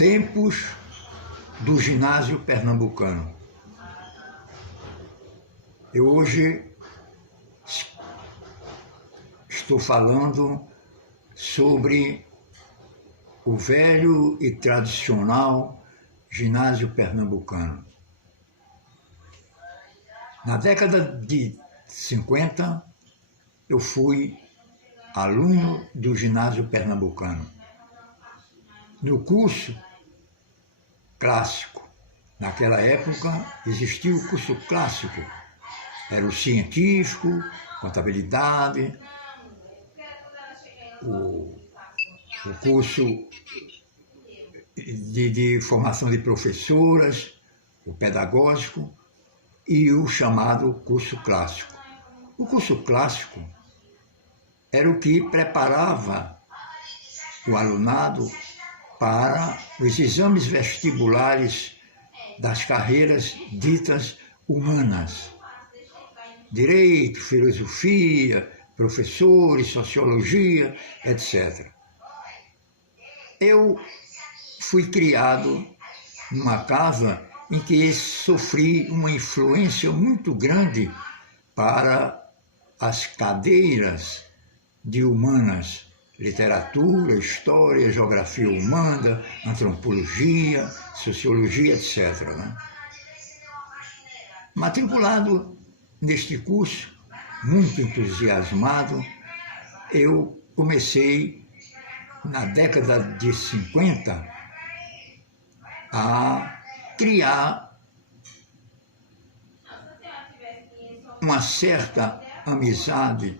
Tempos do ginásio pernambucano. Eu hoje estou falando sobre o velho e tradicional ginásio pernambucano. Na década de 50, eu fui aluno do ginásio pernambucano. No curso clássico, naquela época existia o curso clássico, era o científico, contabilidade, o curso de formação de professoras, o pedagógico e o chamado curso clássico. O curso clássico era o que preparava o alunado para os exames vestibulares das carreiras ditas humanas. Direito, filosofia, professores, sociologia, etc. Eu fui criado numa casa em que sofri uma influência muito grande para as cadeiras de humanas, literatura, história, geografia humana, antropologia, sociologia, etc. Matriculado neste curso, muito entusiasmado, eu comecei, na década de 50, a criar uma certa amizade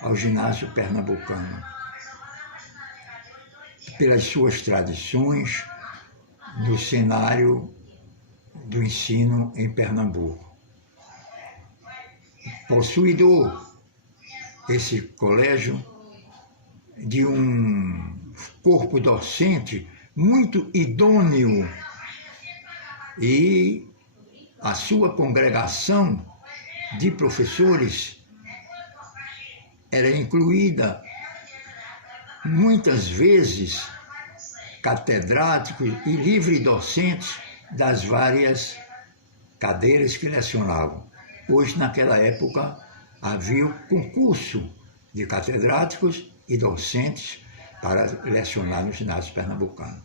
ao ginásio pernambucano, pelas suas tradições no cenário do ensino em Pernambuco. Possuidor esse colégio de um corpo docente muito idôneo e a sua congregação de professores era incluída muitas vezes catedráticos e livre-docentes das várias cadeiras que lecionavam. Pois, naquela época, havia o concurso de catedráticos e docentes para lecionar no ginásio pernambucano.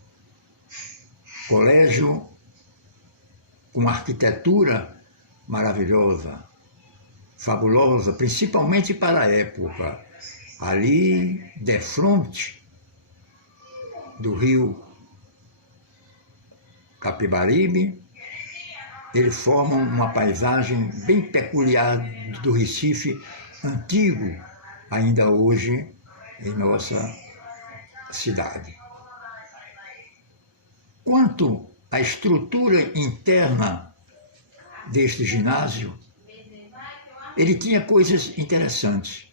Colégio com arquitetura maravilhosa, fabulosa, principalmente para a época. Ali, defronte do rio Capibaribe, ele forma uma paisagem bem peculiar do Recife antigo, ainda hoje em nossa cidade. Quanto à estrutura interna deste ginásio, ele tinha coisas interessantes.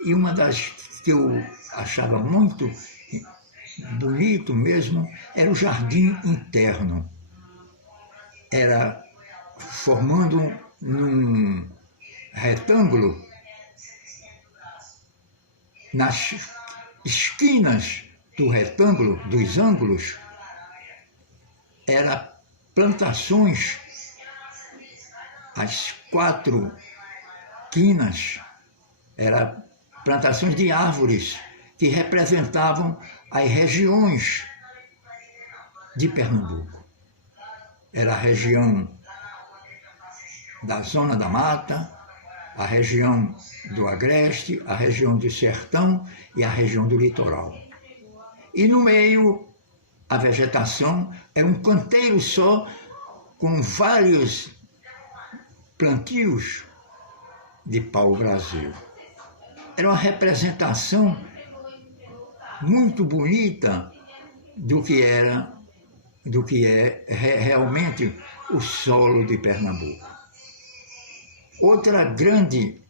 E uma das que eu achava muito bonito mesmo era o jardim interno. Era formando num retângulo, nas esquinas do retângulo, dos ângulos, era plantações, as 4 quinas, era plantações de árvores que representavam as regiões de Pernambuco. Era a região da Zona da Mata, a região do Agreste, a região do Sertão e a região do Litoral. E no meio, a vegetação era um canteiro só, com vários plantios de pau-brasil. Era uma representação muito bonita do que é realmente o solo de Pernambuco. Outra grande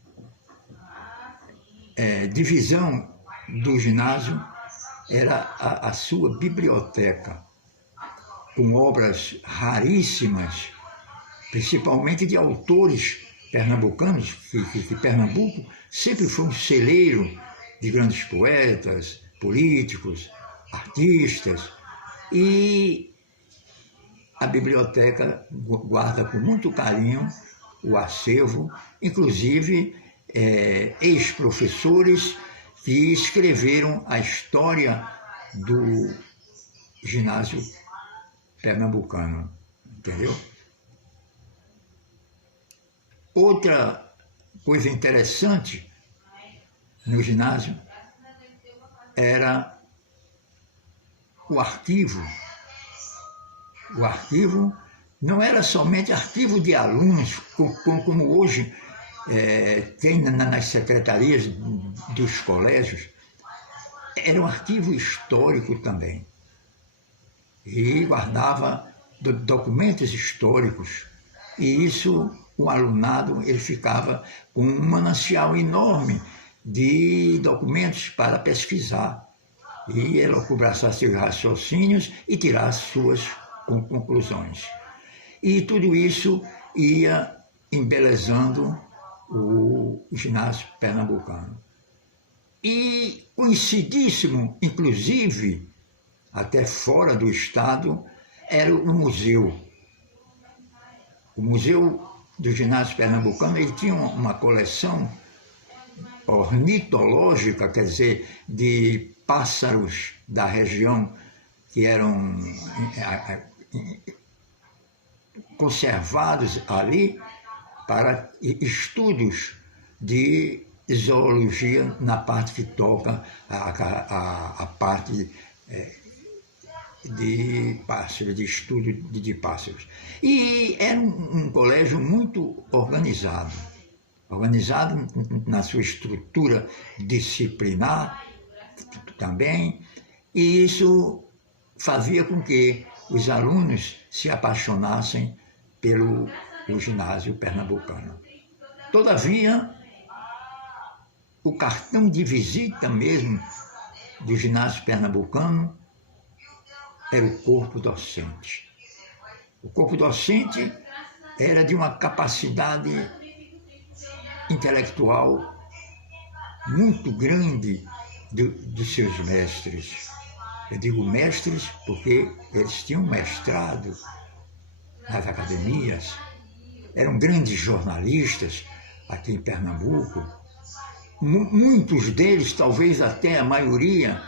divisão do ginásio era a sua biblioteca, com obras raríssimas, principalmente de autores pernambucanos, que Pernambuco sempre foi um celeiro de grandes poetas, políticos, artistas, E a biblioteca guarda com muito carinho o acervo, inclusive ex-professores que escreveram a história do ginásio pernambucano, entendeu? Outra coisa interessante no ginásio era o arquivo. O arquivo não era somente arquivo de alunos, como hoje tem nas secretarias dos colégios. Era um arquivo histórico também. E guardava documentos históricos. E isso, o alunado, ele ficava com um manancial enorme de documentos para pesquisar e elucubrar seus raciocínios e tirar suas conclusões. E tudo isso ia embelezando o ginásio pernambucano. E conhecidíssimo, inclusive, até fora do estado, era o museu. O museu do ginásio pernambucano, ele tinha uma coleção ornitológica, quer dizer, de pássaros da região que eram conservados ali para estudos de zoologia na parte que toca a parte de pássaros, de estudo de pássaros. E era um colégio muito organizado na sua estrutura disciplinar também, e isso fazia com que os alunos se apaixonassem pelo ginásio pernambucano. Todavia, o cartão de visita mesmo do ginásio pernambucano era o corpo docente. O corpo docente era de uma capacidade intelectual muito grande dos seus mestres. Eu digo mestres porque eles tinham mestrado nas academias, eram grandes jornalistas aqui em Pernambuco. Muitos deles, talvez até a maioria,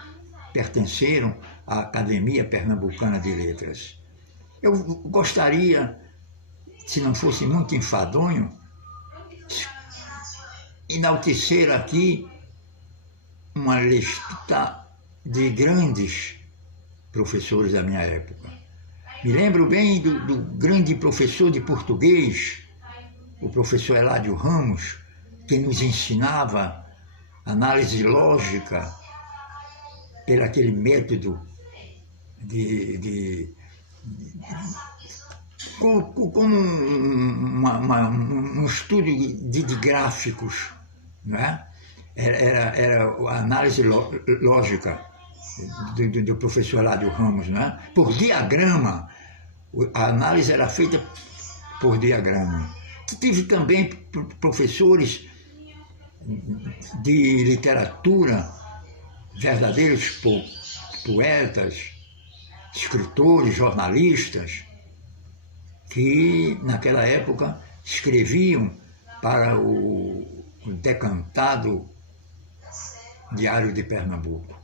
pertenceram à Academia Pernambucana de Letras. Eu gostaria, se não fosse muito enfadonho, enaltecer aqui uma lista de grandes professores da minha época. Me lembro bem do grande professor de português, o professor Eládio Ramos, que nos ensinava análise lógica por aquele método como um estudo de gráficos, não é? Era a análise lógica do professor Eládio Ramos, não é? Por diagrama, a análise era feita por diagrama. Tive também professores de literatura, verdadeiros poetas, escritores, jornalistas, que naquela época escreviam para o decantado Diário de Pernambuco.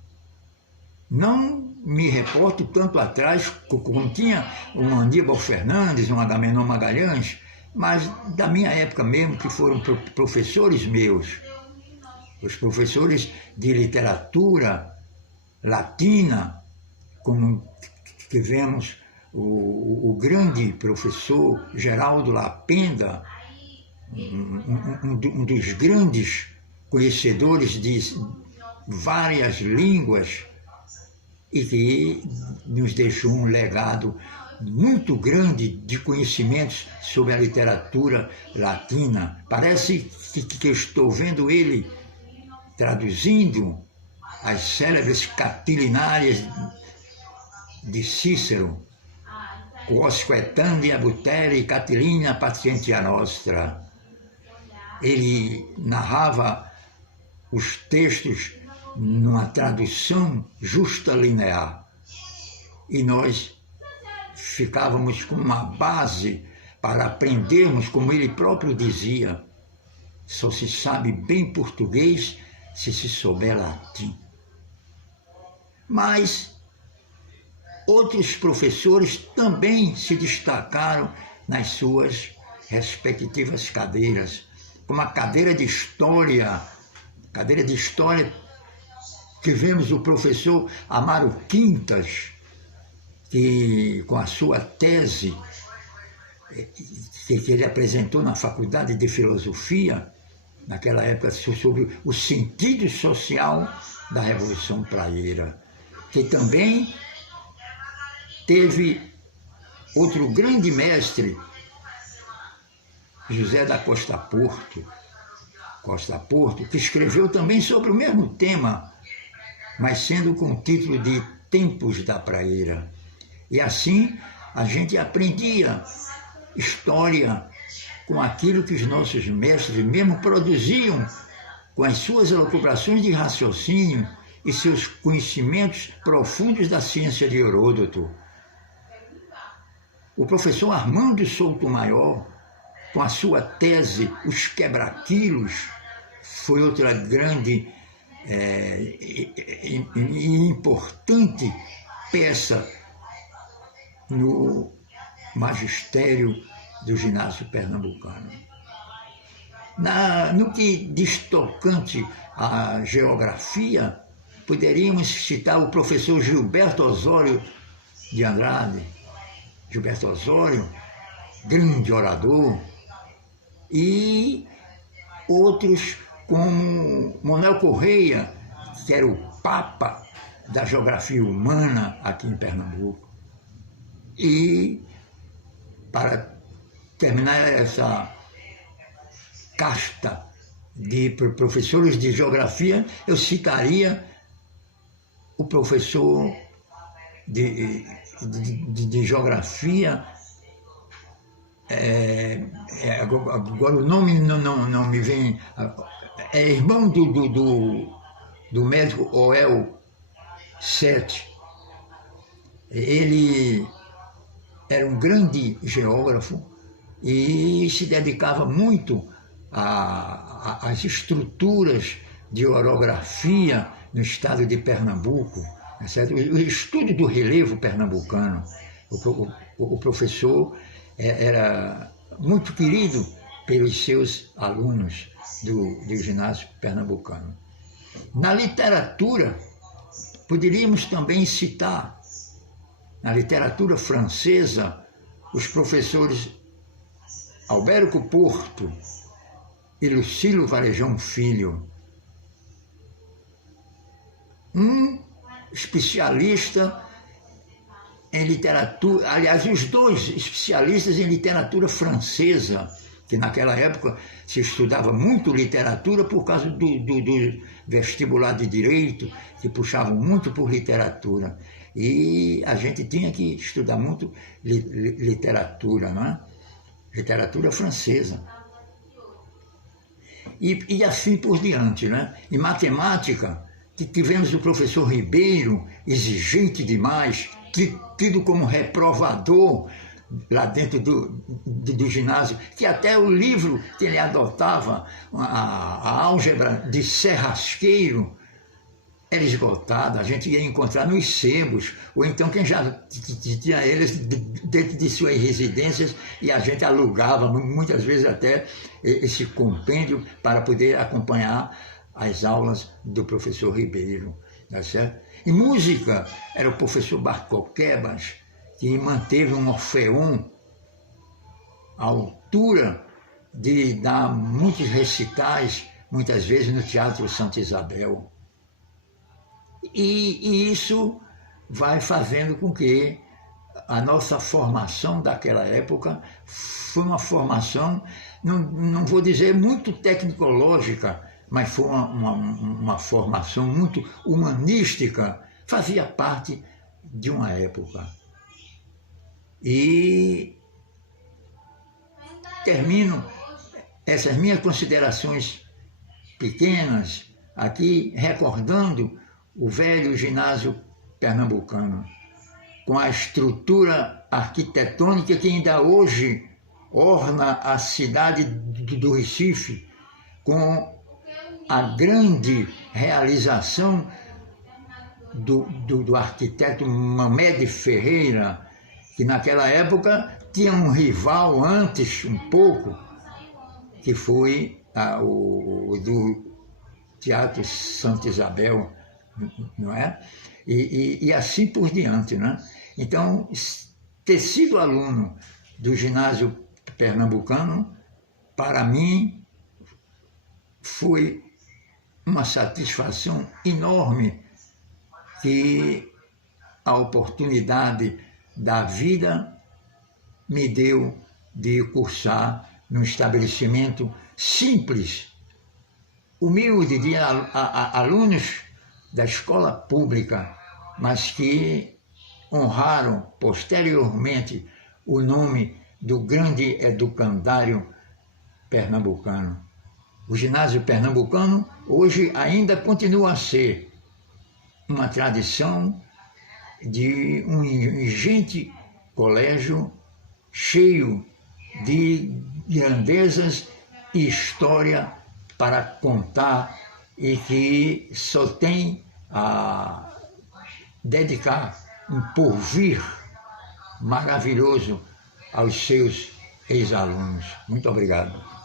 Não me reporto tanto atrás, como tinha um Aníbal Fernandes, um Agamenon Magalhães, mas da minha época mesmo, que foram professores meus, os professores de literatura latina, como tivemos o grande professor Geraldo Lapenda, um dos grandes conhecedores de várias línguas e que nos deixou um legado muito grande de conhecimentos sobre a literatura latina. Parece que eu estou vendo ele traduzindo as célebres catilinárias de Cícero, Quos Quaetandia Butere Catilina Patientia Nostra. Ele narrava os textos numa tradução justa linear. e nós ficávamos com uma base para aprendermos, como ele próprio dizia, só se sabe bem português se souber latim. Mas outros professores também se destacaram nas suas respectivas cadeiras, como a cadeira de História. Cadeira de História, tivemos o professor Amaro Quintas, que com a sua tese, que ele apresentou na Faculdade de Filosofia, naquela época, sobre o sentido social da Revolução Praieira, que também teve outro grande mestre, José da Costa Porto, que escreveu também sobre o mesmo tema, mas sendo com o título de Tempos da Praieira. E assim a gente aprendia história com aquilo que os nossos mestres mesmo produziam, com as suas elucubrações de raciocínio e seus conhecimentos profundos da ciência de Heródoto. O professor Armando Souto-Maior, com a sua tese Os Quebra-Quilos, foi outra grande e importante peça no magistério do ginásio pernambucano. No que diz tocante à geografia, poderíamos citar o professor Gilberto Osório de Andrade. Gilberto Osório, grande orador, e outros como Manuel Correia, que era o papa da geografia humana aqui em Pernambuco. E, para terminar essa casta de professores de geografia, eu citaria o professor de geografia, agora o nome não me vem, é irmão do médico Oel Sete. Ele era um grande geógrafo e se dedicava muito às estruturas de orografia no estado de Pernambuco, certo? O estudo do relevo pernambucano. O professor era muito querido pelos seus alunos do ginásio pernambucano. Na literatura, poderíamos também citar, na literatura francesa, os professores Albérico Porto e Lucílio Varejão Filho. Um especialista em literatura, aliás, os dois especialistas em literatura francesa, que naquela época se estudava muito literatura por causa do vestibular de Direito, que puxavam muito por literatura. E a gente tinha que estudar muito literatura, não é? Literatura francesa. E assim por diante, né? Em matemática, que tivemos o professor Ribeiro, exigente demais, tido como reprovador lá dentro do ginásio, que até o livro que ele adotava, a álgebra de Serrasqueiro, era esgotado, a gente ia encontrar nos sebos, ou então quem já tinha eles dentro de suas residências, e a gente alugava muitas vezes até esse compêndio para poder acompanhar as aulas do professor Ribeiro, tá certo? E música, era o professor Barcoquebas, que manteve um Orfeon à altura de dar muitos recitais, muitas vezes no Teatro Santa Isabel. E isso vai fazendo com que a nossa formação daquela época foi uma formação, não vou dizer muito tecnológica, mas foi uma formação muito humanística, fazia parte de uma época. E termino essas minhas considerações pequenas aqui recordando o velho ginásio pernambucano. com a estrutura arquitetônica que ainda hoje orna a cidade do Recife, com a grande realização do arquiteto Mamed Ferreira, que naquela época tinha um rival antes, um pouco, que foi o do Teatro Santa Isabel, não é? E assim por diante, né? Então, ter sido aluno do ginásio pernambucano, para mim, foi uma satisfação enorme que a oportunidade da vida me deu de cursar num estabelecimento simples, humilde, de alunos da escola pública, mas que honraram posteriormente o nome do grande educandário pernambucano. O ginásio pernambucano hoje ainda continua a ser uma tradição de um ingente colégio cheio de grandezas e história para contar e que só tem a dedicar um porvir maravilhoso aos seus ex-alunos. Muito obrigado.